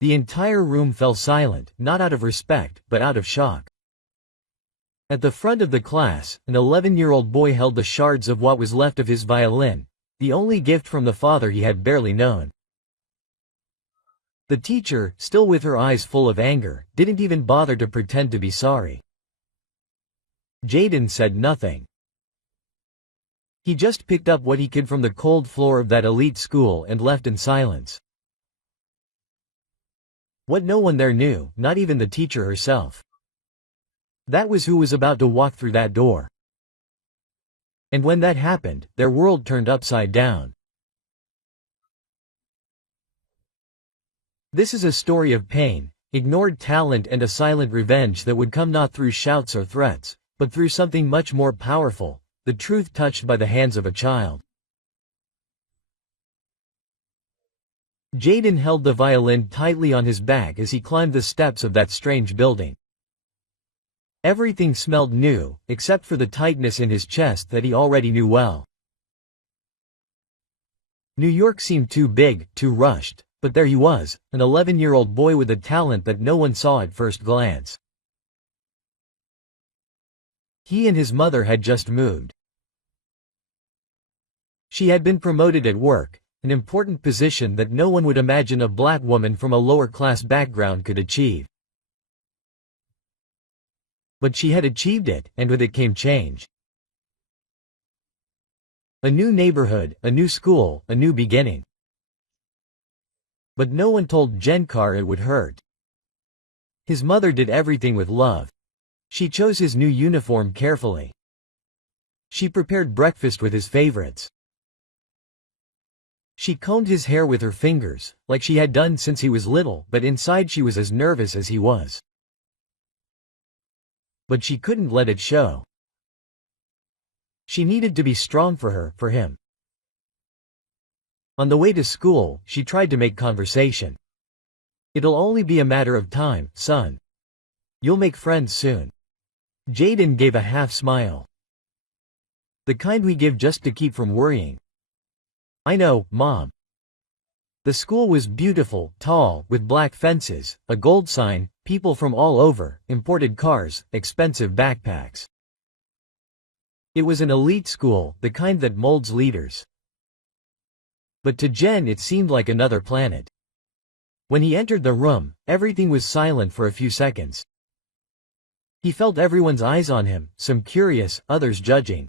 The entire room fell silent, not out of respect, but out of shock. At the front of the class, an 11-year-old boy held the shards of what was left of his violin, the only gift from the father he had barely known. The teacher, still with her eyes full of anger, didn't even bother to pretend to be sorry. Jaden said nothing. He just picked up what he could from the cold floor of that elite school and left in silence. What no one there knew, not even the teacher herself. That was who was about to walk through that door. And when that happened, their world turned upside down. This is a story of pain, ignored talent and a silent revenge that would come not through shouts or threats, but through something much more powerful, the truth touched by the hands of a child. Jaden held the violin tightly on his back as he climbed the steps of that strange building. Everything smelled new, except for the tightness in his chest that he already knew well. New York seemed too big, too rushed, but there he was, an 11-year-old boy with a talent that no one saw at first glance. He and his mother had just moved. She had been promoted at work, an important position that no one would imagine a black woman from a lower-class background could achieve. But she had achieved it, and with it came change. A new neighborhood, a new school, a new beginning. But no one told Jenkar it would hurt. His mother did everything with love. She chose his new uniform carefully. She prepared breakfast with his favorites. She combed his hair with her fingers, like she had done since he was little, but inside she was as nervous as he was. But she couldn't let it show. She needed to be strong for him. On the way to school, she tried to make conversation. "It'll only be a matter of time, son. You'll make friends soon." Jaden gave a half smile. "The kind we give just to keep from worrying." "I know, Mom." The school was beautiful, tall, with black fences, a gold sign, people from all over, imported cars, expensive backpacks. It was an elite school, the kind that molds leaders. But to Jen it seemed like another planet. When he entered the room, everything was silent for a few seconds. He felt everyone's eyes on him, some curious, others judging.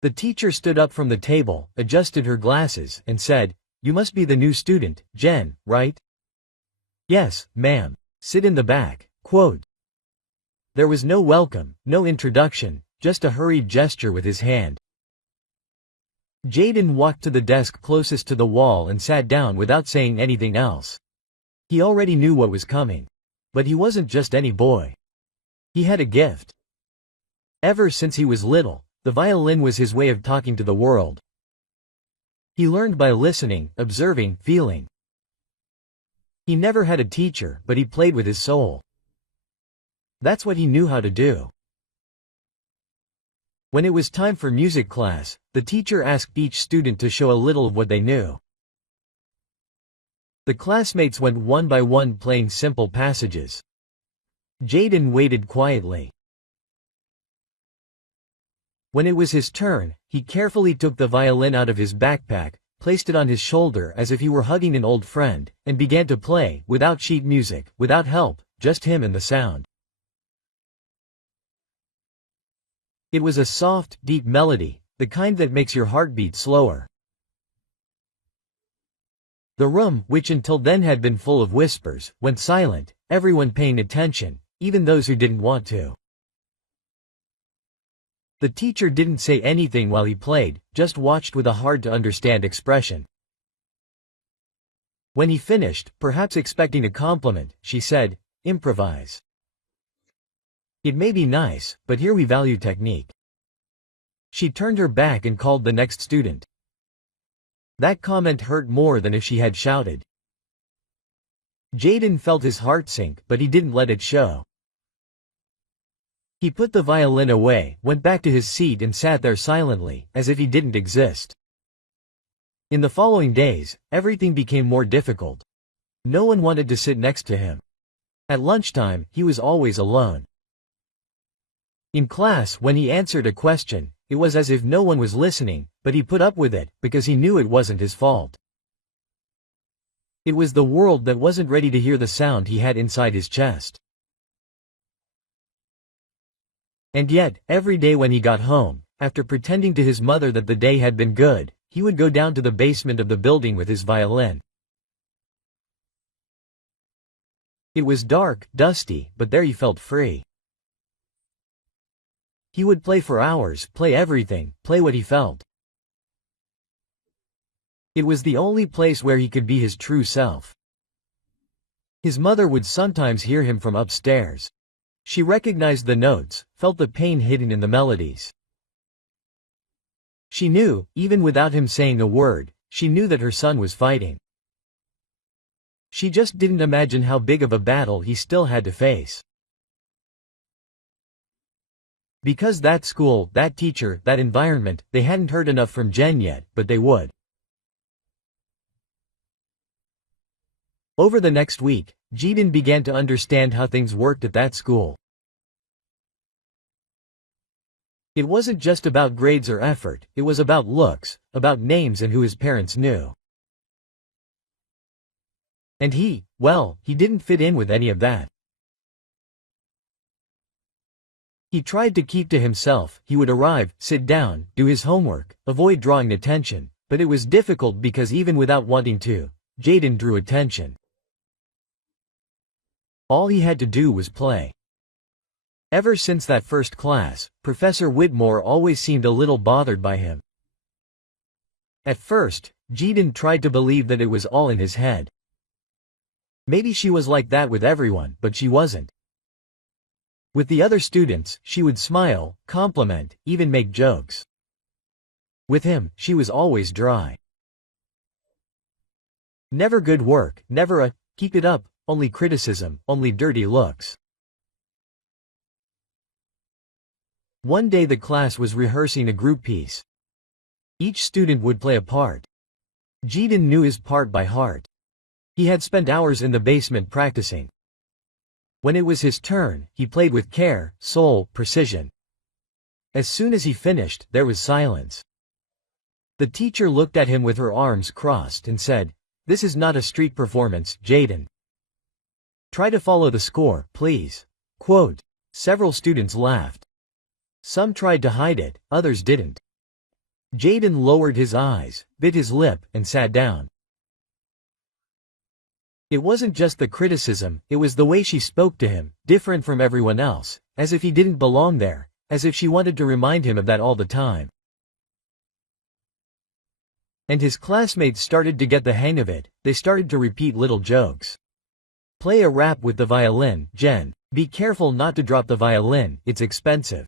The teacher stood up from the table, adjusted her glasses, and said, "You must be the new student, Jen, right?" "Yes, ma'am. Sit in the back." Quote. There was no welcome, no introduction, just a hurried gesture with his hand. Jaden walked to the desk closest to the wall and sat down without saying anything else. He already knew what was coming. But he wasn't just any boy. He had a gift. Ever since he was little, the violin was his way of talking to the world. He learned by listening, observing, feeling. He never had a teacher, but he played with his soul. That's what he knew how to do. When it was time for music class, the teacher asked each student to show a little of what they knew. The classmates went one by one playing simple passages. Jaden waited quietly. When it was his turn, he carefully took the violin out of his backpack, placed it on his shoulder as if he were hugging an old friend, and began to play, without sheet music, without help, just him and the sound. It was a soft, deep melody, the kind that makes your heart beat slower. The room, which until then had been full of whispers, went silent, everyone paying attention, even those who didn't want to. The teacher didn't say anything while he played, just watched with a hard-to-understand expression. When he finished, perhaps expecting a compliment, she said, "Improvise. It may be nice, but here we value technique." She turned her back and called the next student. That comment hurt more than if she had shouted. Jaden felt his heart sink, but he didn't let it show. He put the violin away, went back to his seat and sat there silently, as if he didn't exist. In the following days, everything became more difficult. No one wanted to sit next to him. At lunchtime, he was always alone. In class, when he answered a question, it was as if no one was listening, but he put up with it, because he knew it wasn't his fault. It was the world that wasn't ready to hear the sound he had inside his chest. And yet, every day when he got home, after pretending to his mother that the day had been good, he would go down to the basement of the building with his violin. It was dark, dusty, but there he felt free. He would play for hours, play everything, play what he felt. It was the only place where he could be his true self. His mother would sometimes hear him from upstairs. She recognized the notes, felt the pain hidden in the melodies. She knew, even without him saying a word, she knew that her son was fighting. She just didn't imagine how big of a battle he still had to face. Because that school, that teacher, that environment, they hadn't heard enough from Jen yet, but they would. Over the next week, Jaden began to understand how things worked at that school. It wasn't just about grades or effort, it was about looks, about names and who his parents knew. And he didn't fit in with any of that. He tried to keep to himself. He would arrive, sit down, do his homework, avoid drawing attention, but it was difficult because even without wanting to, Jaden drew attention. All he had to do was play. Ever since that first class, Professor Whitmore always seemed a little bothered by him. At first, Jaden tried to believe that it was all in his head. Maybe she was like that with everyone, but she wasn't. With the other students, she would smile, compliment, even make jokes. With him, she was always dry. Never good work, never a, keep it up, only criticism, only dirty looks. One day the class was rehearsing a group piece. Each student would play a part. Jaden knew his part by heart. He had spent hours in the basement practicing. When it was his turn, he played with care, soul, precision. As soon as he finished, there was silence. The teacher looked at him with her arms crossed and said, "This is not a street performance, Jaden. Try to follow the score, please." Quote. Several students laughed. Some tried to hide it, others didn't. Jaden lowered his eyes, bit his lip, and sat down. It wasn't just the criticism, it was the way she spoke to him, different from everyone else, as if he didn't belong there, as if she wanted to remind him of that all the time. And his classmates started to get the hang of it. They started to repeat little jokes. "Play a rap with the violin, Jen. Be careful not to drop the violin, it's expensive."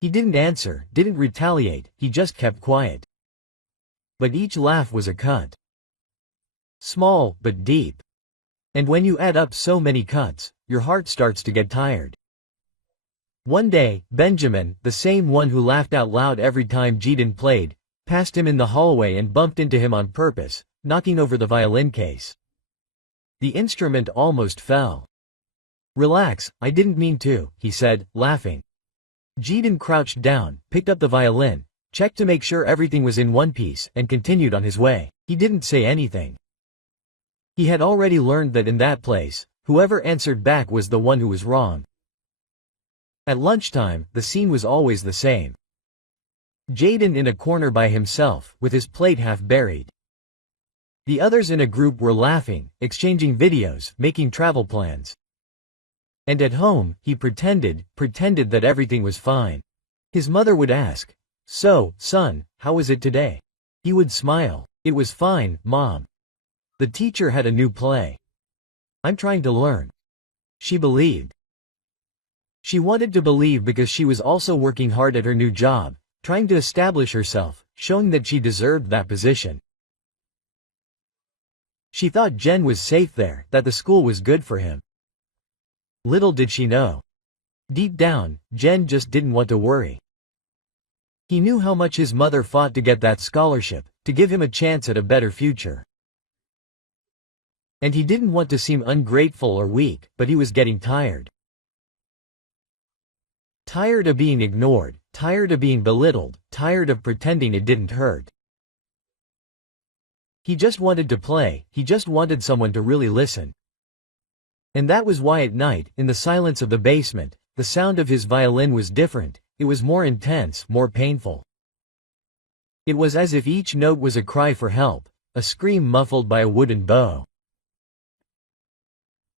He didn't answer, didn't retaliate, he just kept quiet. But each laugh was a cut. Small, but deep. And when you add up so many cuts, your heart starts to get tired. One day, Benjamin, the same one who laughed out loud every time Jaden played, passed him in the hallway and bumped into him on purpose, knocking over the violin case. The instrument almost fell. "Relax, I didn't mean to," he said, laughing. Jaden crouched down, picked up the violin, checked to make sure everything was in one piece, and continued on his way. He didn't say anything. He had already learned that in that place, whoever answered back was the one who was wrong. At lunchtime, the scene was always the same. Jaden in a corner by himself, with his plate half buried. The others in a group were laughing, exchanging videos, making travel plans. And at home, he pretended that everything was fine. His mother would ask, "So, son, how was it today?" He would smile. "It was fine, Mom. The teacher had a new play. I'm trying to learn." She believed. She wanted to believe because she was also working hard at her new job, trying to establish herself, showing that she deserved that position. She thought Jen was safe there, that the school was good for him. Little did she know. Deep down, Jen just didn't want to worry. He knew how much his mother fought to get that scholarship, to give him a chance at a better future. And he didn't want to seem ungrateful or weak, but he was getting tired. Tired of being ignored, tired of being belittled, tired of pretending it didn't hurt. He just wanted to play, he just wanted someone to really listen. And that was why at night, in the silence of the basement, the sound of his violin was different, it was more intense, more painful. It was as if each note was a cry for help, a scream muffled by a wooden bow.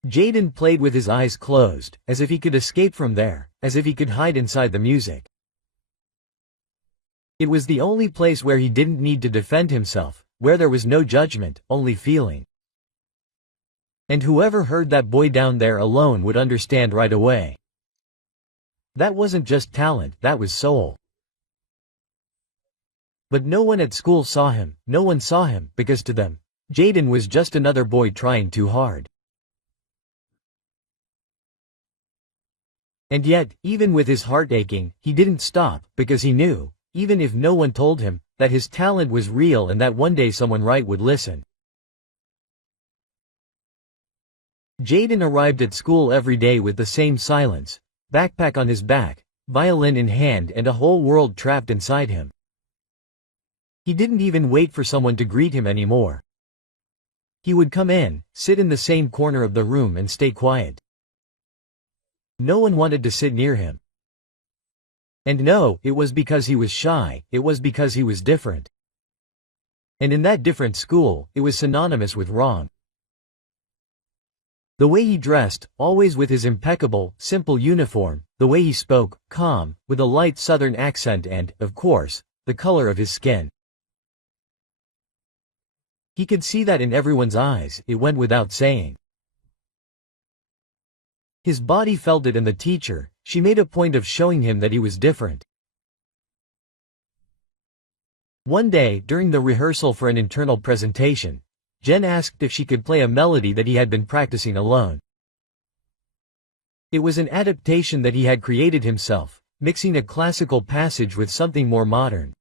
Jaden played with his eyes closed, as if he could escape from there, as if he could hide inside the music. It was the only place where he didn't need to defend himself, where there was no judgment, only feeling. And whoever heard that boy down there alone would understand right away. That wasn't just talent, that was soul. But no one at school saw him, no one saw him, because to them, Jaden was just another boy trying too hard. And yet, even with his heart aching, he didn't stop, because he knew, even if no one told him, that his talent was real and that one day someone right would listen. Jaden arrived at school every day with the same silence, backpack on his back, violin in hand and a whole world trapped inside him. He didn't even wait for someone to greet him anymore. He would come in, sit in the same corner of the room and stay quiet. No one wanted to sit near him. And no, it was because he was shy, it was because he was different. And in that different school, it was synonymous with wrong. The way he dressed, always with his impeccable, simple uniform, the way he spoke, calm, with a light southern accent and, of course, the color of his skin. He could see that in everyone's eyes, it went without saying. His body felt it, and the teacher, she made a point of showing him that he was different. One day, during the rehearsal for an internal presentation, Jen asked if she could play a melody that he had been practicing alone. It was an adaptation that he had created himself, mixing a classical passage with something more modern.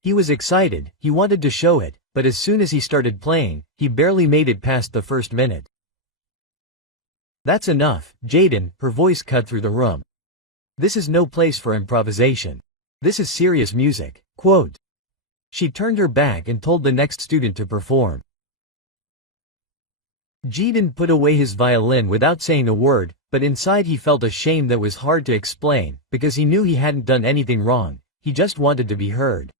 He was excited, he wanted to show it, but as soon as he started playing, he barely made it past the first minute. "That's enough, Jaden," her voice cut through the room. "This is no place for improvisation. This is serious music." Quote. She turned her back and told the next student to perform. Jaden put away his violin without saying a word, but inside he felt a shame that was hard to explain, because he knew he hadn't done anything wrong, he just wanted to be heard.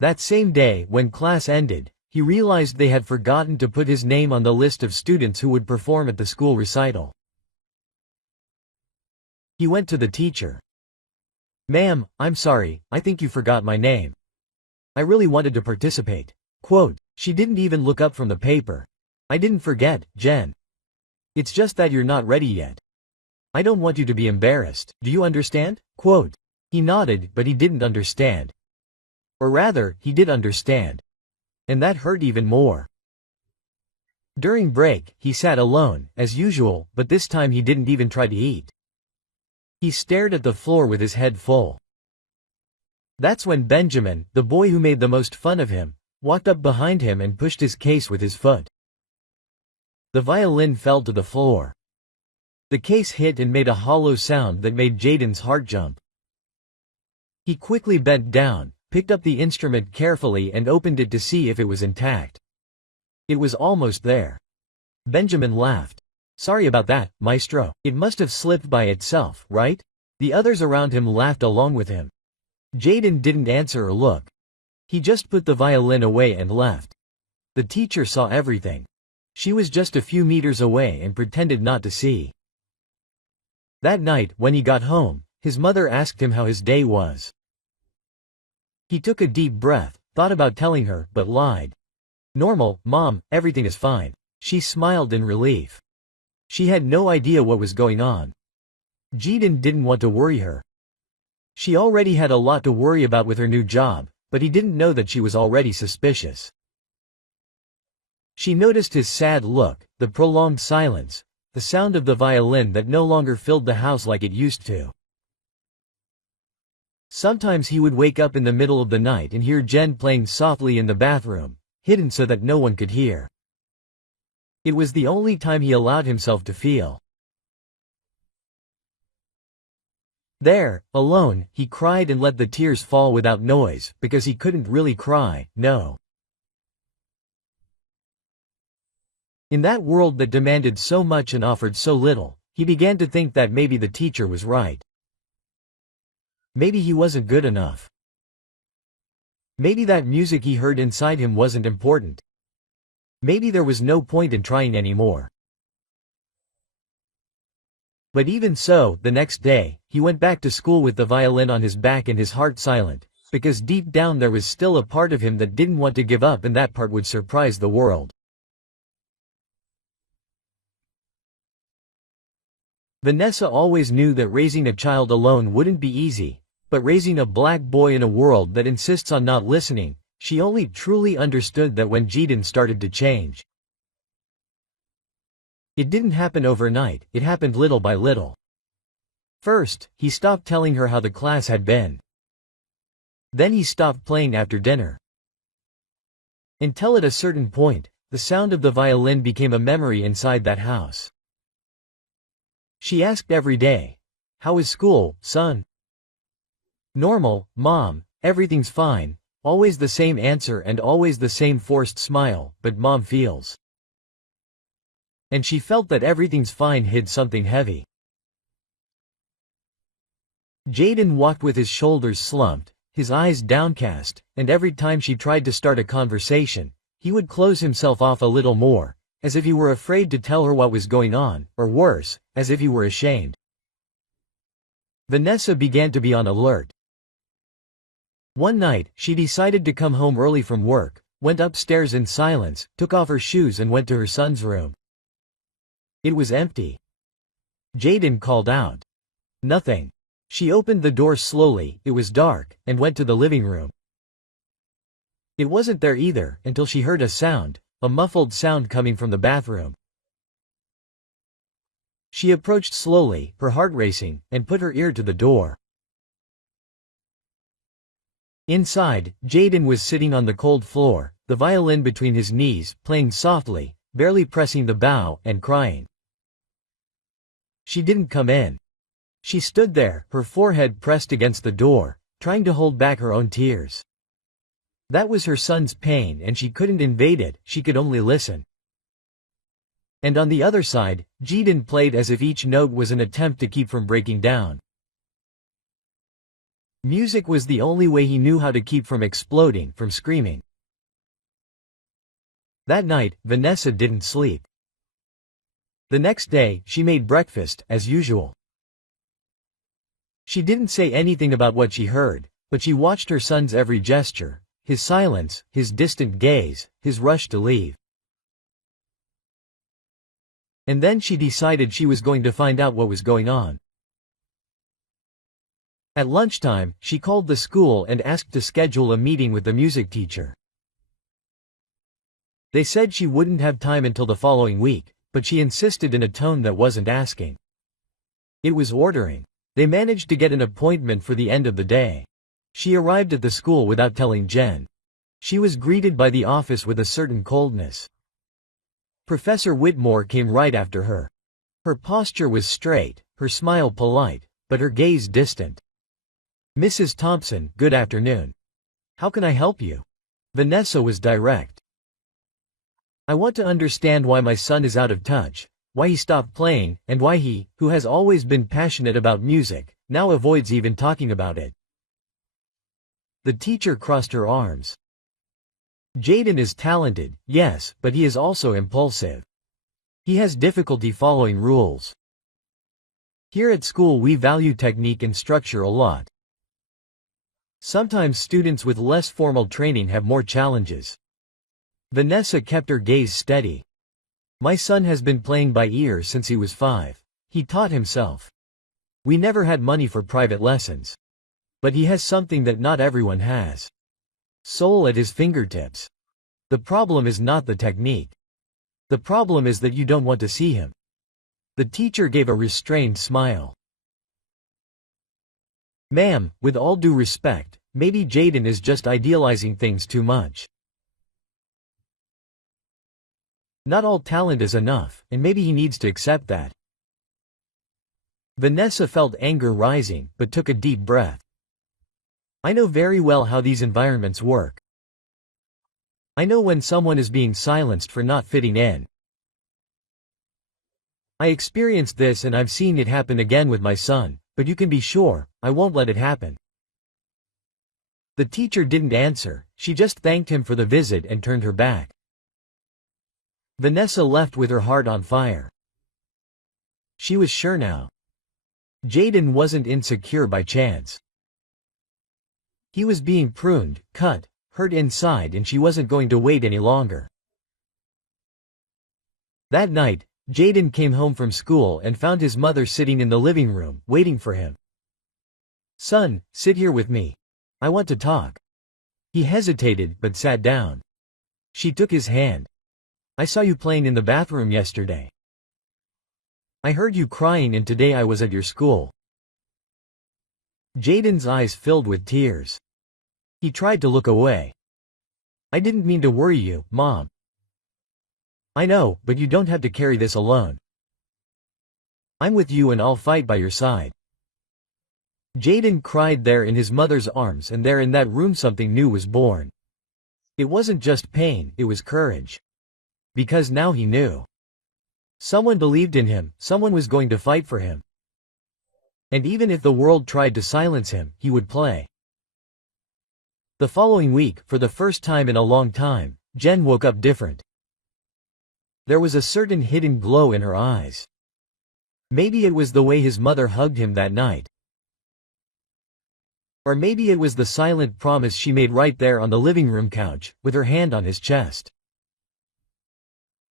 That same day, when class ended, he realized they had forgotten to put his name on the list of students who would perform at the school recital. He went to the teacher. "Ma'am, I'm sorry, I think you forgot my name. I really wanted to participate." Quote. She didn't even look up from the paper. "I didn't forget, Jen. It's just that you're not ready yet. I don't want you to be embarrassed, do you understand?" Quote. He nodded, but he didn't understand. Or rather, he did understand. And that hurt even more. During break, he sat alone, as usual, but this time he didn't even try to eat. He stared at the floor with his head full. That's when Benjamin, the boy who made the most fun of him, walked up behind him and pushed his case with his foot. The violin fell to the floor. The case hit and made a hollow sound that made Jaden's heart jump. He quickly bent down, picked up the instrument carefully and opened it to see if it was intact. It was almost there. Benjamin laughed. "Sorry about that, maestro. It must have slipped by itself, right?" The others around him laughed along with him. Jaden didn't answer or look. He just put the violin away and left. The teacher saw everything. She was just a few meters away and pretended not to see. That night, when he got home, his mother asked him how his day was. He took a deep breath, thought about telling her, but lied. "Normal, Mom, everything is fine." She smiled in relief. She had no idea what was going on. Jaden didn't want to worry her. She already had a lot to worry about with her new job, but he didn't know that she was already suspicious. She noticed his sad look, the prolonged silence, the sound of the violin that no longer filled the house like it used to. Sometimes he would wake up in the middle of the night and hear Jen playing softly in the bathroom, hidden so that no one could hear. It was the only time he allowed himself to feel. There, alone, he cried and let the tears fall without noise, because he couldn't really cry, no. In that world that demanded so much and offered so little, he began to think that maybe the teacher was right. Maybe he wasn't good enough. Maybe that music he heard inside him wasn't important. Maybe there was no point in trying anymore. But even so, the next day, he went back to school with the violin on his back and his heart silent, because deep down there was still a part of him that didn't want to give up, and that part would surprise the world. Vanessa always knew that raising a child alone wouldn't be easy, but raising a black boy in a world that insists on not listening, she only truly understood that when Jaden started to change. It didn't happen overnight, it happened little by little. First, he stopped telling her how the class had been. Then he stopped playing after dinner. Until at a certain point, the sound of the violin became a memory inside that house. She asked every day, "How is school, son?" "Normal, Mom, everything's fine," always the same answer and always the same forced smile, but Mom feels. And she felt that everything's fine hid something heavy. Jaden walked with his shoulders slumped, his eyes downcast, and every time she tried to start a conversation, he would close himself off a little more, as if he were afraid to tell her what was going on, or worse, as if he were ashamed. Vanessa began to be on alert. One night, she decided to come home early from work, went upstairs in silence, took off her shoes and went to her son's room. It was empty. Jaden called out. Nothing. She opened the door slowly, it was dark, and went to the living room. It wasn't there either, until she heard a sound, a muffled sound coming from the bathroom. She approached slowly, her heart racing, and put her ear to the door. Inside, Jaden was sitting on the cold floor, the violin between his knees, playing softly, barely pressing the bow, and crying. She didn't come in. She stood there, her forehead pressed against the door, trying to hold back her own tears. That was her son's pain, and she couldn't invade it, she could only listen. And on the other side, Jaden played as if each note was an attempt to keep from breaking down. Music was the only way he knew how to keep from exploding, from screaming. That night, Vanessa didn't sleep. The next day, she made breakfast, as usual. She didn't say anything about what she heard, but she watched her son's every gesture, his silence, his distant gaze, his rush to leave. And then she decided she was going to find out what was going on. At lunchtime, she called the school and asked to schedule a meeting with the music teacher. They said she wouldn't have time until the following week, but she insisted in a tone that wasn't asking. It was ordering. They managed to get an appointment for the end of the day. She arrived at the school without telling Jen. She was greeted by the office with a certain coldness. Professor Whitmore came right after her. Her posture was straight, her smile polite, but her gaze distant. "Mrs. Thompson, good afternoon. How can I help you?" Vanessa was direct. "I want to understand why my son is out of touch, why he stopped playing, and why he, who has always been passionate about music, now avoids even talking about it." The teacher crossed her arms. "Jaden is talented, yes, but he is also impulsive. He has difficulty following rules. Here at school we value technique and structure a lot. Sometimes students with less formal training have more challenges." Vanessa kept her gaze steady. "My son has been playing by ear since he was 5. He taught himself. We never had money for private lessons. But he has something that not everyone has. Soul at his fingertips. The problem is not the technique. The problem is that you don't want to see him." The teacher gave a restrained smile. Ma'am, with all due respect, maybe Jaden is just idealizing things too much. Not all talent is enough, and maybe he needs to accept that. Vanessa felt anger rising, but took a deep breath. I know very well how these environments work. I know when someone is being silenced for not fitting in. I experienced this and I've seen it happen again with my son, but you can be sure, I won't let it happen. The teacher didn't answer, she just thanked him for the visit and turned her back. Vanessa left with her heart on fire. She was sure now. Jaden wasn't insecure by chance. He was being pruned, cut, hurt inside, and she wasn't going to wait any longer. That night, Jaden came home from school and found his mother sitting in the living room, waiting for him. Son, sit here with me. I want to talk. He hesitated, but sat down. She took his hand. I saw you playing in the bathroom yesterday. I heard you crying and today I was at your school. Jaden's eyes filled with tears. He tried to look away. I didn't mean to worry you, Mom. I know, but you don't have to carry this alone. I'm with you and I'll fight by your side. Jaden cried there in his mother's arms, and there in that room something new was born. It wasn't just pain, it was courage. Because now he knew. Someone believed in him, someone was going to fight for him. And even if the world tried to silence him, he would play. The following week, for the first time in a long time, Jen woke up different. There was a certain hidden glow in her eyes. Maybe it was the way his mother hugged him that night. Or maybe it was the silent promise she made right there on the living room couch, with her hand on his chest.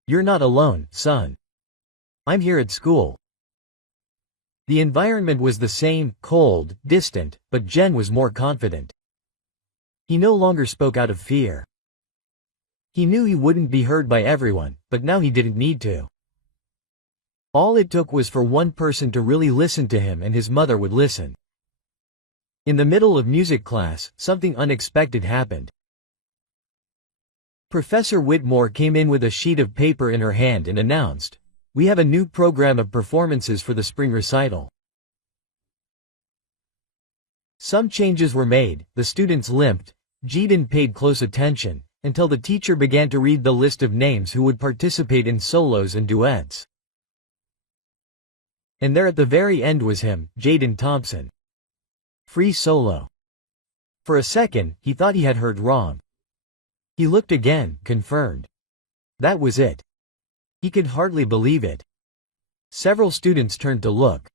You're not alone, son. I'm here at school. The environment was the same, cold, distant, but Jen was more confident. He no longer spoke out of fear. He knew he wouldn't be heard by everyone, but now he didn't need to. All it took was for one person to really listen to him, and his mother would listen. In the middle of music class, something unexpected happened. Professor Whitmore came in with a sheet of paper in her hand and announced, "We have a new program of performances for the spring recital." Some changes were made, the students limped, Jaden paid close attention, until the teacher began to read the list of names who would participate in solos and duets. And there at the very end was him, Jaden Thompson. Free solo. For a second, he thought he had heard wrong. He looked again, confirmed. That was it. He could hardly believe it. Several students turned to look.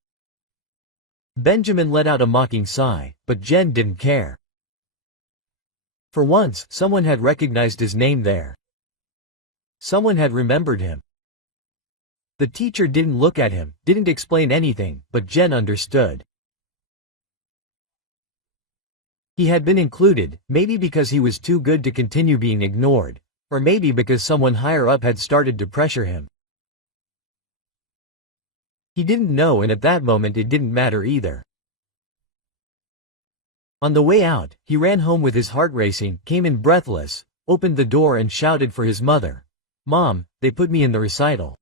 Benjamin let out a mocking sigh, but Jen didn't care. For once, someone had recognized his name there. Someone had remembered him. The teacher didn't look at him, didn't explain anything, but Jen understood. He had been included, maybe because he was too good to continue being ignored, or maybe because someone higher up had started to pressure him. He didn't know, and at that moment it didn't matter either. On the way out, he ran home with his heart racing, came in breathless, opened the door and shouted for his mother. "Mom, they put me in the recital."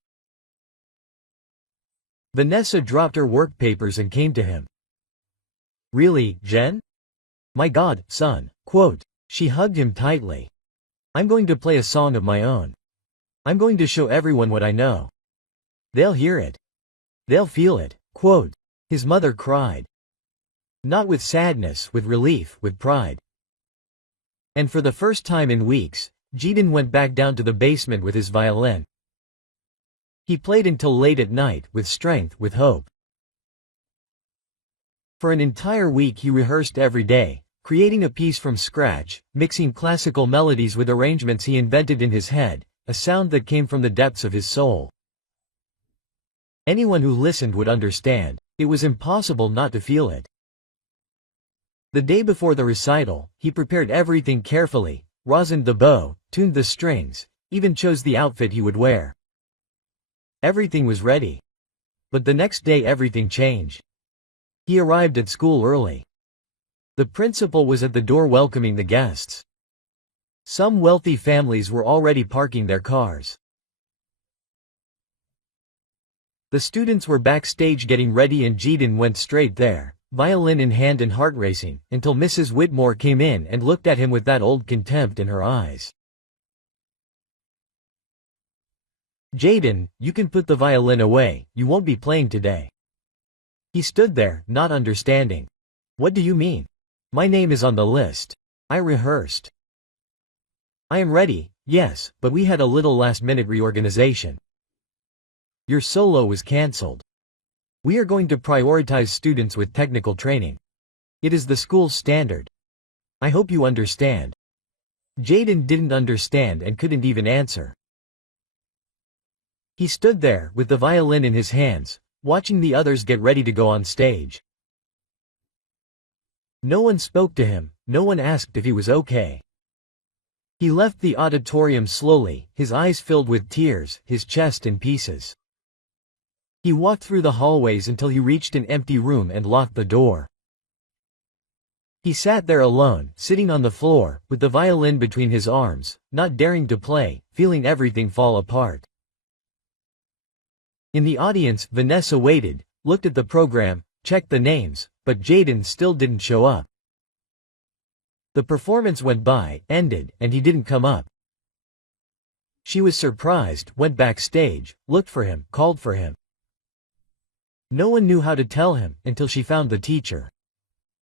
Vanessa dropped her work papers and came to him. "Really, Jen? My God, son." Quote. She hugged him tightly. "I'm going to play a song of my own. I'm going to show everyone what I know. They'll hear it. They'll feel it." Quote. His mother cried. Not with sadness, with relief, with pride. And for the first time in weeks, Jaden went back down to the basement with his violin. He played until late at night, with strength, with hope. For an entire week he rehearsed every day, creating a piece from scratch, mixing classical melodies with arrangements he invented in his head, a sound that came from the depths of his soul. Anyone who listened would understand, it was impossible not to feel it. The day before the recital, he prepared everything carefully, rosined the bow, tuned the strings, even chose the outfit he would wear. Everything was ready. But the next day everything changed. He arrived at school early. The principal was at the door welcoming the guests. Some wealthy families were already parking their cars. The students were backstage getting ready and Jaden went straight there, violin in hand and heart racing, until Mrs. Whitmore came in and looked at him with that old contempt in her eyes. "Jaden, you can put the violin away, you won't be playing today." He stood there, not understanding. "What do you mean? My name is on the list. I rehearsed." "I am ready, yes, but we had a little last-minute reorganization. Your solo was cancelled. We are going to prioritize students with technical training. It is the school's standard. I hope you understand." Jaden didn't understand and couldn't even answer. He stood there, with the violin in his hands, watching the others get ready to go on stage. No one spoke to him, no one asked if he was okay. He left the auditorium slowly, his eyes filled with tears, his chest in pieces. He walked through the hallways until he reached an empty room and locked the door. He sat there alone, sitting on the floor, with the violin between his arms, not daring to play, feeling everything fall apart. In the audience, Vanessa waited, looked at the program, checked the names, but Jaden still didn't show up. The performance went by, ended, and he didn't come up. She was surprised, went backstage, looked for him, called for him. No one knew how to tell him, until she found the teacher.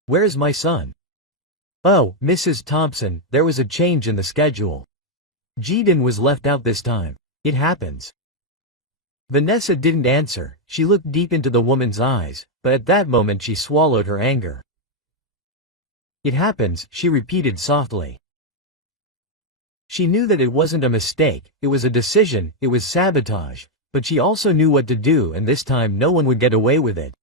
"Where is my son?" "Oh, Mrs. Thompson, there was a change in the schedule. Jaden was left out this time. It happens." Vanessa didn't answer, she looked deep into the woman's eyes, but at that moment she swallowed her anger. "It happens," she repeated softly. She knew that it wasn't a mistake, it was a decision, it was sabotage, but she also knew what to do and this time no one would get away with it.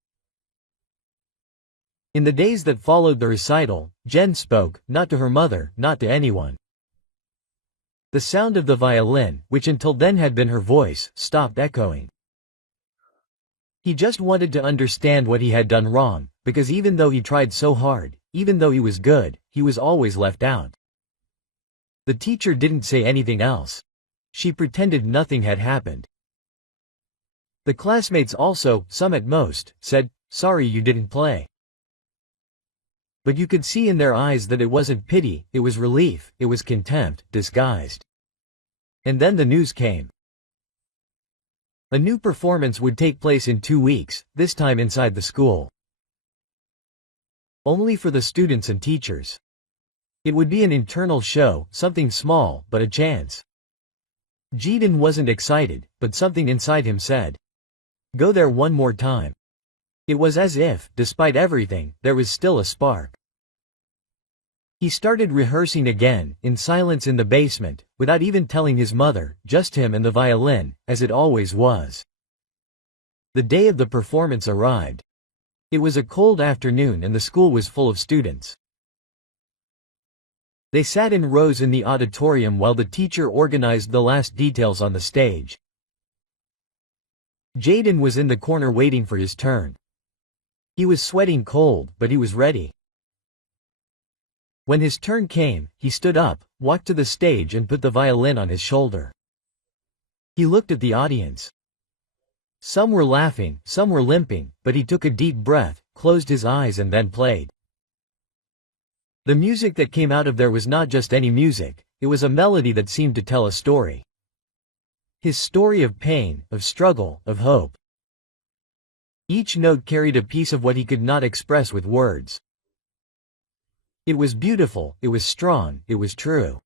In the days that followed the recital, Jen spoke, not to her mother, not to anyone. The sound of the violin, which until then had been her voice, stopped echoing. He just wanted to understand what he had done wrong, because even though he tried so hard, even though he was good, he was always left out. The teacher didn't say anything else. She pretended nothing had happened. The classmates also, some at most, said, "Sorry you didn't play." But you could see in their eyes that it wasn't pity, it was relief, it was contempt, disguised. And then the news came. A new performance would take place in 2 weeks, this time inside the school. Only for the students and teachers. It would be an internal show, something small, but a chance. Jaden wasn't excited, but something inside him said, "Go there one more time." It was as if, despite everything, there was still a spark. He started rehearsing again, in silence in the basement, without even telling his mother, just him and the violin, as it always was. The day of the performance arrived. It was a cold afternoon and the school was full of students. They sat in rows in the auditorium while the teacher organized the last details on the stage. Jaden was in the corner waiting for his turn. He was sweating cold, but he was ready. When his turn came, he stood up, walked to the stage and put the violin on his shoulder. He looked at the audience. Some were laughing, some were limping, but he took a deep breath, closed his eyes and then played. The music that came out of there was not just any music, it was a melody that seemed to tell a story. His story of pain, of struggle, of hope. Each note carried a piece of what he could not express with words. It was beautiful, it was strong, it was true.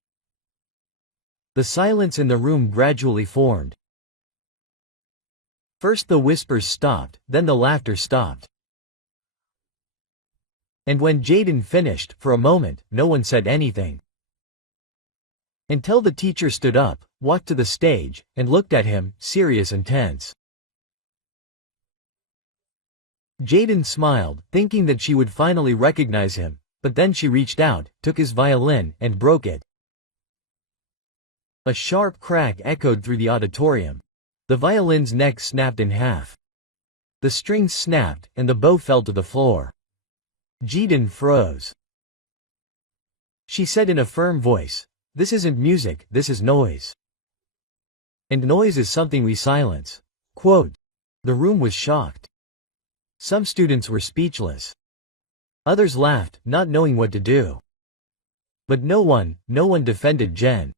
The silence in the room gradually formed. First the whispers stopped, then the laughter stopped. And when Jaden finished, for a moment, no one said anything. Until the teacher stood up, walked to the stage, and looked at him, serious and tense. Jaden smiled, thinking that she would finally recognize him, but then she reached out, took his violin, and broke it. A sharp crack echoed through the auditorium. The violin's neck snapped in half. The strings snapped, and the bow fell to the floor. Jaden froze. She said in a firm voice, "This isn't music, this is noise. And noise is something we silence." Quote. The room was shocked. Some students were speechless. Others laughed, not knowing what to do. But no one defended Jen.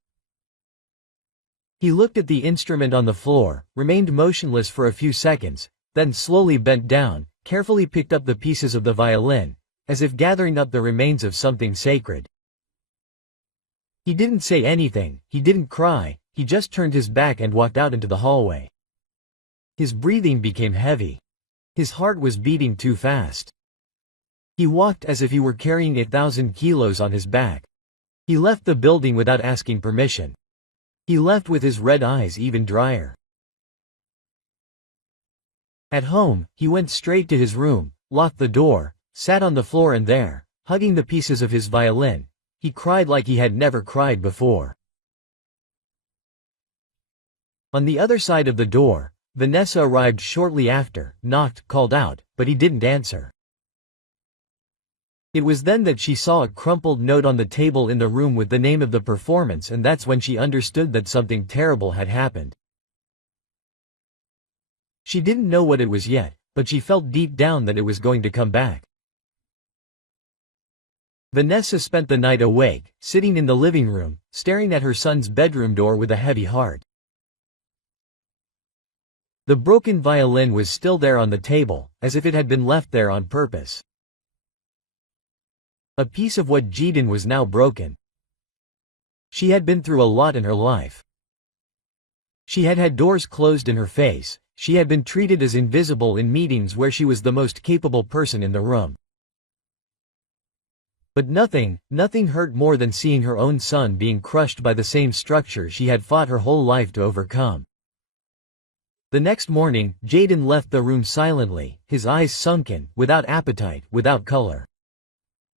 He looked at the instrument on the floor, remained motionless for a few seconds, then slowly bent down, carefully picked up the pieces of the violin, as if gathering up the remains of something sacred. He didn't say anything, he didn't cry, he just turned his back and walked out into the hallway. His breathing became heavy. His heart was beating too fast. He walked as if he were carrying 1,000 kilos on his back. He left the building without asking permission. He left with his red eyes even drier. At home, he went straight to his room, locked the door, sat on the floor and there, hugging the pieces of his violin, he cried like he had never cried before. On the other side of the door, Vanessa arrived shortly after, knocked, called out, but he didn't answer. It was then that she saw a crumpled note on the table in the room with the name of the performance, and that's when she understood that something terrible had happened. She didn't know what it was yet, but she felt deep down that it was going to come back. Vanessa spent the night awake, sitting in the living room, staring at her son's bedroom door with a heavy heart. The broken violin was still there on the table, as if it had been left there on purpose. A piece of what Jaden was now broken. She had been through a lot in her life. She had had doors closed in her face, she had been treated as invisible in meetings where she was the most capable person in the room. But nothing hurt more than seeing her own son being crushed by the same structure she had fought her whole life to overcome. The next morning, Jaden left the room silently, his eyes sunken, without appetite, without color.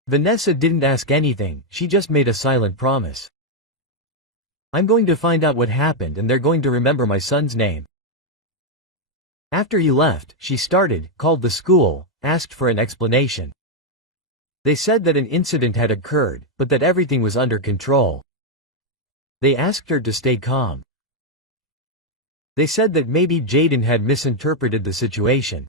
Vanessa didn't ask anything, she just made a silent promise. "I'm going to find out what happened and they're going to remember my son's name." After he left, she called the school, asked for an explanation. They said that an incident had occurred, but that everything was under control. They asked her to stay calm. They said that maybe Jaden had misinterpreted the situation.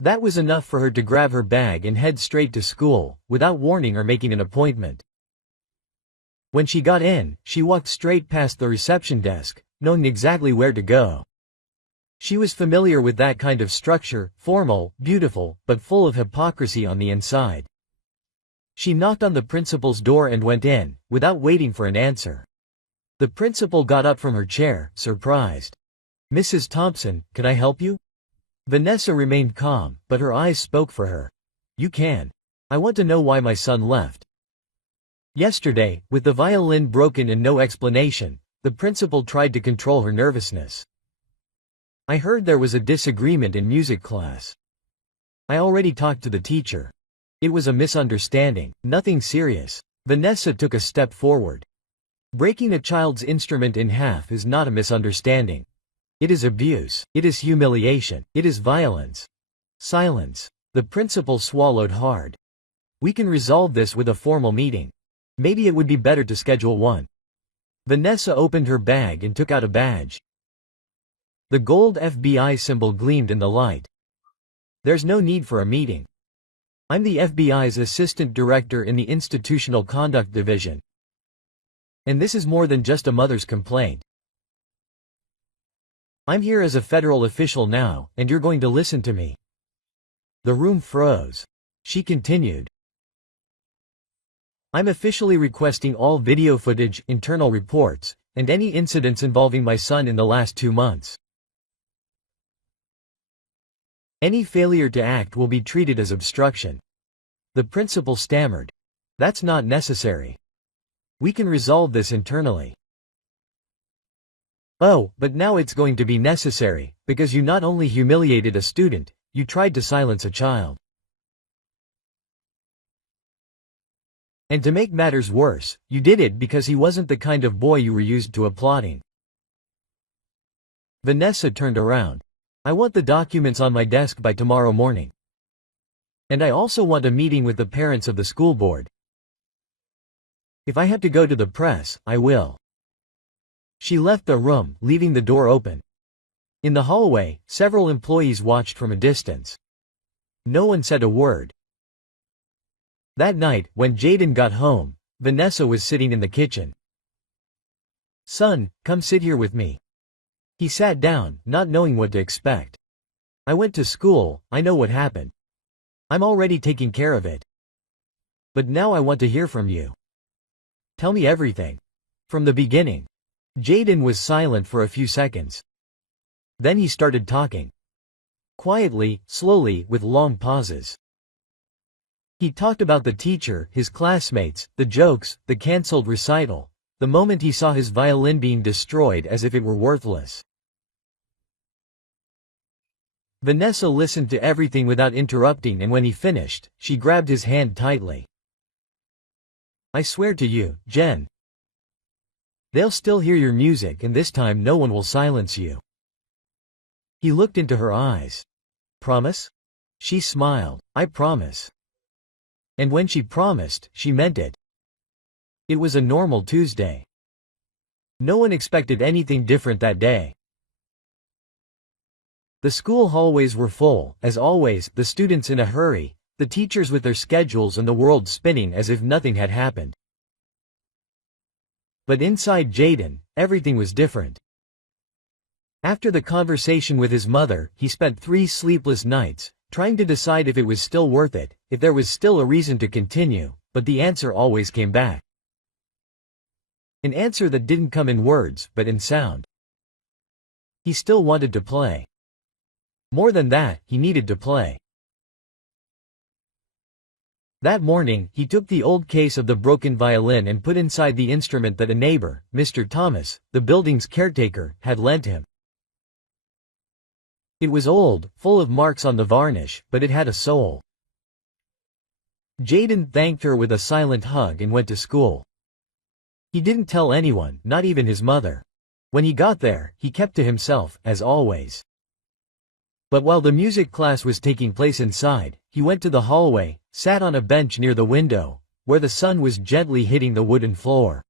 That was enough for her to grab her bag and head straight to school, without warning or making an appointment. When she got in, she walked straight past the reception desk, knowing exactly where to go. She was familiar with that kind of structure, formal, beautiful, but full of hypocrisy on the inside. She knocked on the principal's door and went in, without waiting for an answer. The principal got up from her chair, surprised. "Mrs. Thompson, can I help you?" Vanessa remained calm, but her eyes spoke for her. "You can. I want to know why my son left." Yesterday, with the violin broken and no explanation, the principal tried to control her nervousness. "I heard there was a disagreement in music class. I already talked to the teacher. It was a misunderstanding, nothing serious." Vanessa took a step forward. Breaking a child's instrument in half is not a misunderstanding. It is abuse, it is humiliation, it is violence. Silence. The principal swallowed hard. "We can resolve this with a formal meeting. Maybe it would be better to schedule one." Vanessa opened her bag and took out a badge. The gold FBI symbol gleamed in the light. "There's no need for a meeting. I'm the FBI's assistant director in the Institutional Conduct Division. And this is more than just a mother's complaint. I'm here as a federal official now, and you're going to listen to me." The room froze. She continued. "I'm officially requesting all video footage, internal reports, and any incidents involving my son in the last 2 months. Any failure to act will be treated as obstruction." The principal stammered. "That's not necessary. We can resolve this internally." "Oh, but now it's going to be necessary, because you not only humiliated a student, you tried to silence a child. And to make matters worse, you did it because he wasn't the kind of boy you were used to applauding." Vanessa turned around. "I want the documents on my desk by tomorrow morning. And I also want a meeting with the parents of the school board." If I have to go to the press, I will. She left the room, leaving the door open. In the hallway, several employees watched from a distance. No one said a word. That night, when Jaden got home, Vanessa was sitting in the kitchen. "Son, come sit here with me." He sat down, not knowing what to expect. "I went to school, I know what happened. I'm already taking care of it. But now I want to hear from you. Tell me everything. From the beginning." Jaden was silent for a few seconds. Then he started talking. Quietly, slowly, with long pauses. He talked about the teacher, his classmates, the jokes, the cancelled recital, the moment he saw his violin being destroyed as if it were worthless. Vanessa listened to everything without interrupting, and when he finished, she grabbed his hand tightly. "I swear to you, Jen. They'll still hear your music, and this time no one will silence you." He looked into her eyes. "Promise?" She smiled. "I promise." And when she promised, she meant it. It was a normal Tuesday. No one expected anything different that day. The school hallways were full, as always, the students in a hurry, the teachers with their schedules, and the world spinning as if nothing had happened. But inside Jaden, everything was different. After the conversation with his mother, he spent 3 sleepless nights, trying to decide if it was still worth it, if there was still a reason to continue, but the answer always came back. An answer that didn't come in words, but in sound. He still wanted to play. More than that, he needed to play. That morning, he took the old case of the broken violin and put inside the instrument that a neighbor, Mr. Thomas, the building's caretaker, had lent him. It was old, full of marks on the varnish, but it had a soul. Jaden thanked her with a silent hug and went to school. He didn't tell anyone, not even his mother. When he got there, he kept to himself, as always. But while the music class was taking place inside, he went to the hallway, sat on a bench near the window, where the sun was gently hitting the wooden floor.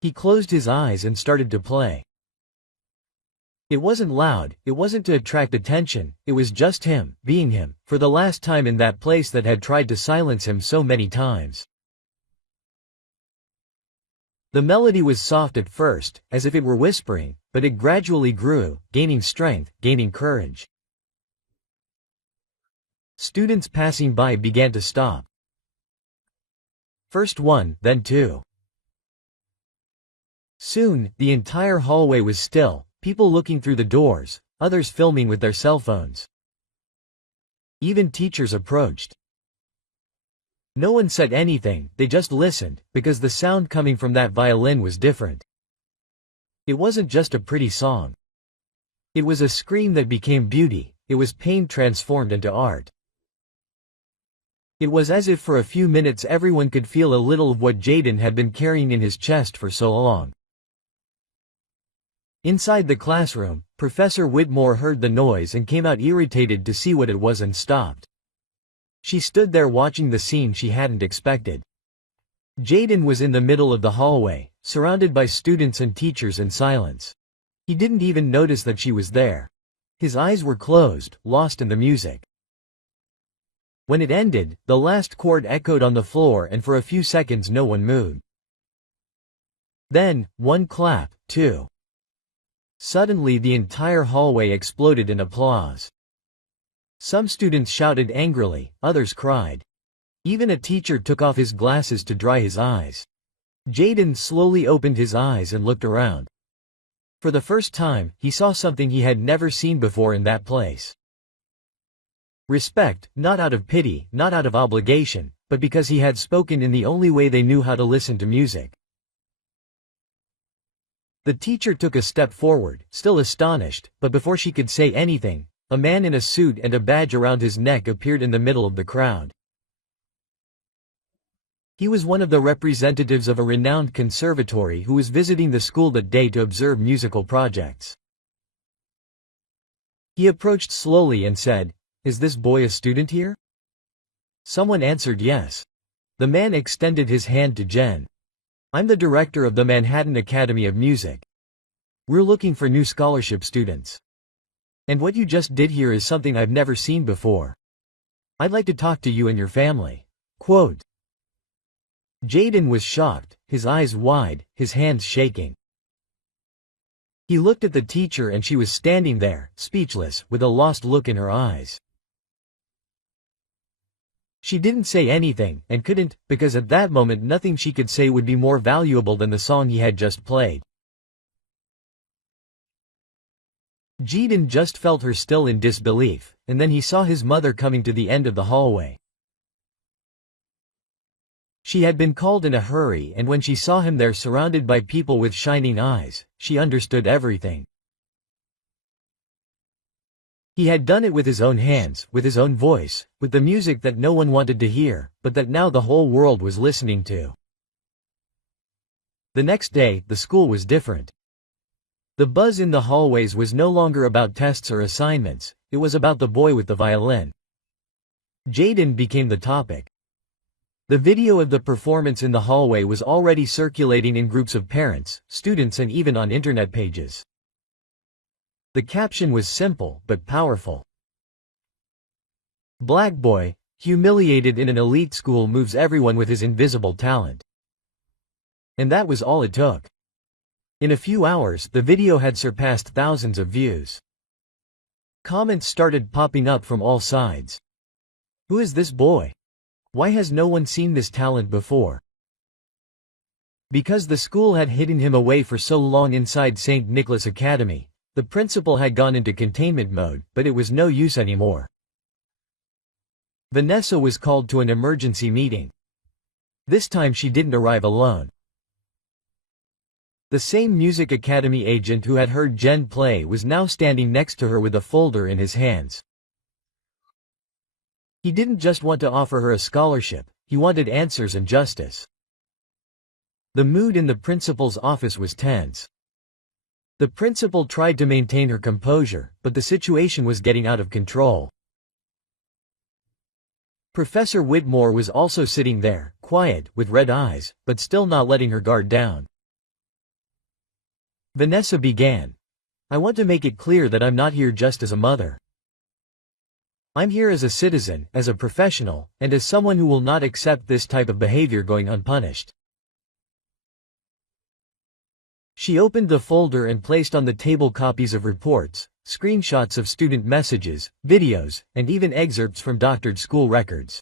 He closed his eyes and started to play. It wasn't loud, it wasn't to attract attention, it was just him, being him, for the last time in that place that had tried to silence him so many times. The melody was soft at first, as if it were whispering, but it gradually grew, gaining strength, gaining courage. Students passing by began to stop. First one, then two. Soon, the entire hallway was still, people looking through the doors, others filming with their cell phones. Even teachers approached. No one said anything, they just listened, because the sound coming from that violin was different. It wasn't just a pretty song. It was a scream that became beauty, it was pain transformed into art. It was as if for a few minutes everyone could feel a little of what Jaden had been carrying in his chest for so long. Inside the classroom, Professor Whitmore heard the noise and came out irritated to see what it was and stopped. She stood there watching the scene she hadn't expected. Jaden was in the middle of the hallway, surrounded by students and teachers in silence. He didn't even notice that she was there. His eyes were closed, lost in the music. When it ended, the last chord echoed on the floor and for a few seconds no one moved. Then, one clap, two. Suddenly the entire hallway exploded in applause. Some students shouted angrily, others cried. Even a teacher took off his glasses to dry his eyes. Jaden slowly opened his eyes and looked around. For the first time, he saw something he had never seen before in that place. Respect, not out of pity, not out of obligation, but because he had spoken in the only way they knew how to listen to music. The teacher took a step forward, still astonished, but before she could say anything, a man in a suit and a badge around his neck appeared in the middle of the crowd. He was one of the representatives of a renowned conservatory who was visiting the school that day to observe musical projects. He approached slowly and said, "Is this boy a student here?" Someone answered yes. The man extended his hand to Jen. "I'm the director of the Manhattan Academy of Music. We're looking for new scholarship students. And what you just did here is something I've never seen before. I'd like to talk to you and your family." Quote. Jaden was shocked, his eyes wide, his hands shaking. He looked at the teacher and she was standing there, speechless, with a lost look in her eyes. She didn't say anything, and couldn't, because at that moment nothing she could say would be more valuable than the song he had just played. Jaden just felt her still in disbelief, and then he saw his mother coming to the end of the hallway. She had been called in a hurry, and when she saw him there surrounded by people with shining eyes, she understood everything. He had done it with his own hands, with his own voice, with the music that no one wanted to hear, but that now the whole world was listening to. The next day, the school was different. The buzz in the hallways was no longer about tests or assignments, it was about the boy with the violin. Jaden became the topic. The video of the performance in the hallway was already circulating in groups of parents, students, and even on internet pages. The caption was simple but powerful. "Black boy, humiliated in an elite school, moves everyone with his invisible talent." And that was all it took. In a few hours, the video had surpassed thousands of views. Comments started popping up from all sides. "Who is this boy? Why has no one seen this talent before?" Because the school had hidden him away for so long inside St. Nicholas Academy, the principal had gone into containment mode, but it was no use anymore. Vanessa was called to an emergency meeting. This time she didn't arrive alone. The same music academy agent who had heard Jen play was now standing next to her with a folder in his hands. He didn't just want to offer her a scholarship, he wanted answers and justice. The mood in the principal's office was tense. The principal tried to maintain her composure, but the situation was getting out of control. Professor Whitmore was also sitting there, quiet, with red eyes, but still not letting her guard down. Vanessa began. "I want to make it clear that I'm not here just as a mother. I'm here as a citizen, as a professional, and as someone who will not accept this type of behavior going unpunished." She opened the folder and placed on the table copies of reports, screenshots of student messages, videos, and even excerpts from doctored school records.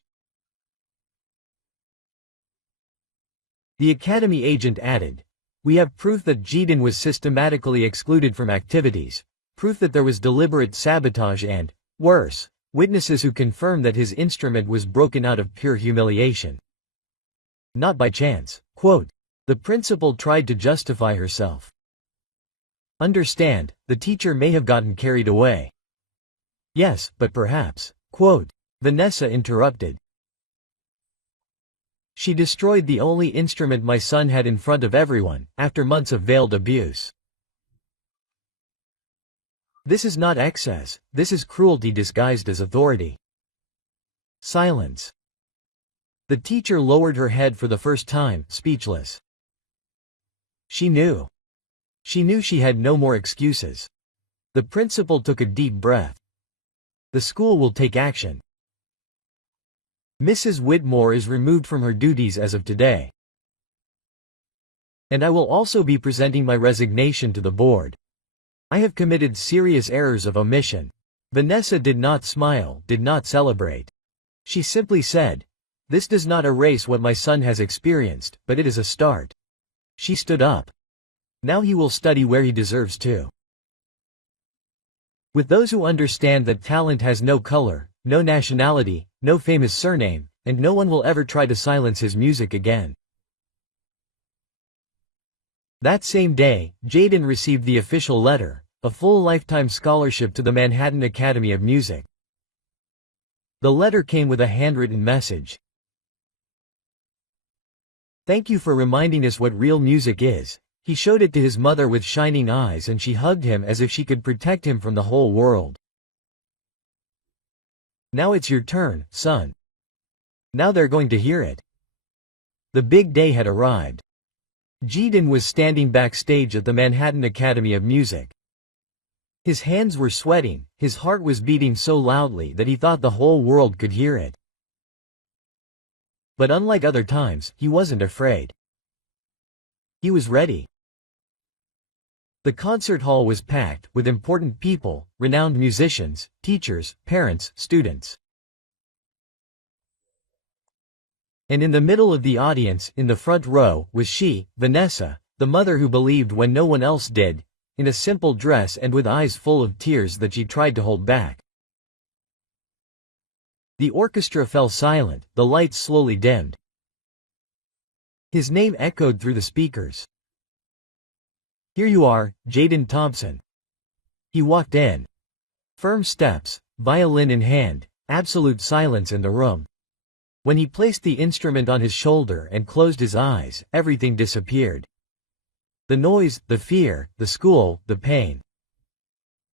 The academy agent added, "We have proof that Jaden was systematically excluded from activities, proof that there was deliberate sabotage and, worse, witnesses who confirm that his instrument was broken out of pure humiliation. Not by chance." Quote. The principal tried to justify herself. "Understand, the teacher may have gotten carried away." "Yes, but perhaps." Quote. Vanessa interrupted. "She destroyed the only instrument my son had in front of everyone, after months of veiled abuse. This is not excess, this is cruelty disguised as authority." Silence. The teacher lowered her head for the first time, speechless. She knew. She knew she had no more excuses. The principal took a deep breath. "The school will take action. Mrs. Whitmore is removed from her duties as of today. And I will also be presenting my resignation to the board. I have committed serious errors of omission." Vanessa did not smile, did not celebrate. She simply said, "This does not erase what my son has experienced, but it is a start." She stood up. Now he will study where he deserves to. With those who understand that talent has no color, no nationality, no famous surname, and no one will ever try to silence his music again. That same day, Jaden received the official letter, a full lifetime scholarship to the Manhattan Academy of Music. The letter came with a handwritten message. "Thank you for reminding us what real music is." He showed it to his mother with shining eyes and she hugged him as if she could protect him from the whole world. "Now it's your turn, son. Now they're going to hear it." The big day had arrived. Jaden was standing backstage at the Manhattan Academy of Music. His hands were sweating, his heart was beating so loudly that he thought the whole world could hear it. But unlike other times, he wasn't afraid. He was ready. The concert hall was packed with important people, renowned musicians, teachers, parents, students. And in the middle of the audience, in the front row, was she, Vanessa, the mother who believed when no one else did, in a simple dress and with eyes full of tears that she tried to hold back. The orchestra fell silent, the lights slowly dimmed. His name echoed through the speakers. "Here you are, Jaden Thompson." He walked in. Firm steps, violin in hand, absolute silence in the room. When he placed the instrument on his shoulder and closed his eyes, everything disappeared. The noise, the fear, the school, the pain.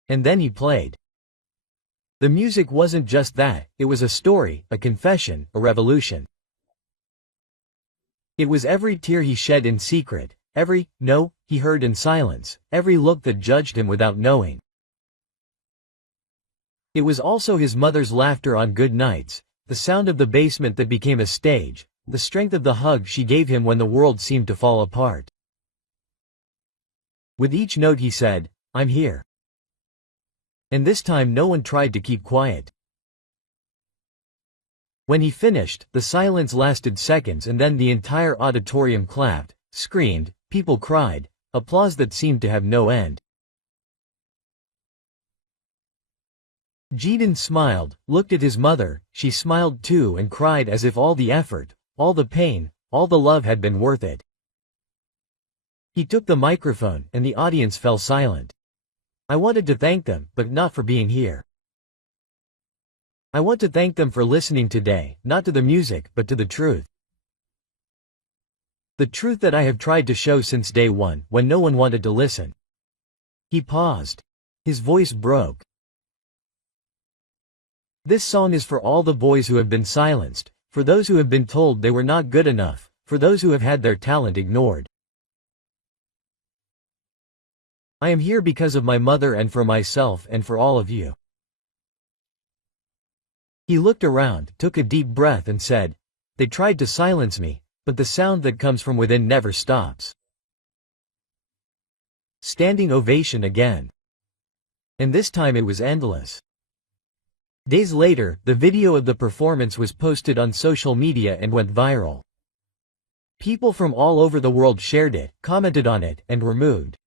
And then he played. The music wasn't just that, it was a story, a confession, a revolution. It was every tear he shed in secret, every no he heard in silence, every look that judged him without knowing. It was also his mother's laughter on good nights, the sound of the basement that became a stage, the strength of the hug she gave him when the world seemed to fall apart. With each note he said, "I'm here." And this time no one tried to keep quiet. When he finished, the silence lasted seconds and then the entire auditorium clapped, screamed, people cried, applause that seemed to have no end. Jaden smiled, looked at his mother, she smiled too and cried as if all the effort, all the pain, all the love had been worth it. He took the microphone and the audience fell silent. "I wanted to thank them, but not for being here. I want to thank them for listening today, not to the music but to the truth. The truth that I have tried to show since day one, when no one wanted to listen." He paused. His voice broke. "This song is for all the boys who have been silenced, for those who have been told they were not good enough, for those who have had their talent ignored. I am here because of my mother and for myself and for all of you." He looked around, took a deep breath and said, "They tried to silence me, but the sound that comes from within never stops." Standing ovation again. And this time it was endless. Days later, the video of the performance was posted on social media and went viral. People from all over the world shared it, commented on it, and were moved.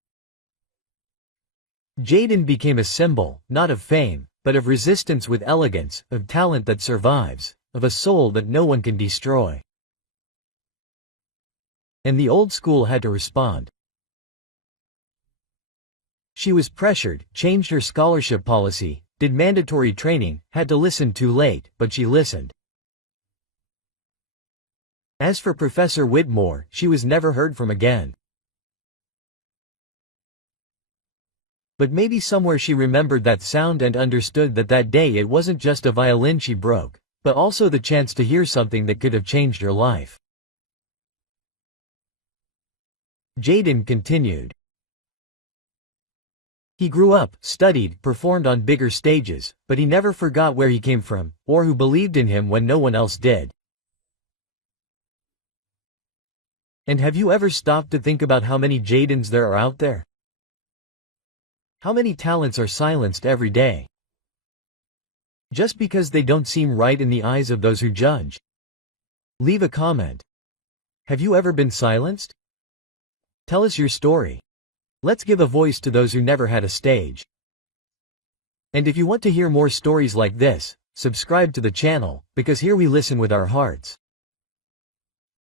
Jaden became a symbol, not of fame, but of resistance with elegance, of talent that survives, of a soul that no one can destroy. And the old school had to respond. She was pressured, changed her scholarship policy, did mandatory training, had to listen too late, but she listened. As for Professor Whitmore, she was never heard from again. But maybe somewhere she remembered that sound and understood that that day it wasn't just a violin she broke, but also the chance to hear something that could have changed her life. Jaden continued. He grew up, studied, performed on bigger stages, but he never forgot where he came from, or who believed in him when no one else did. And have you ever stopped to think about how many Jadens there are out there? How many talents are silenced every day? Just because they don't seem right in the eyes of those who judge? Leave a comment. Have you ever been silenced? Tell us your story. Let's give a voice to those who never had a stage. And if you want to hear more stories like this, subscribe to the channel, because here we listen with our hearts.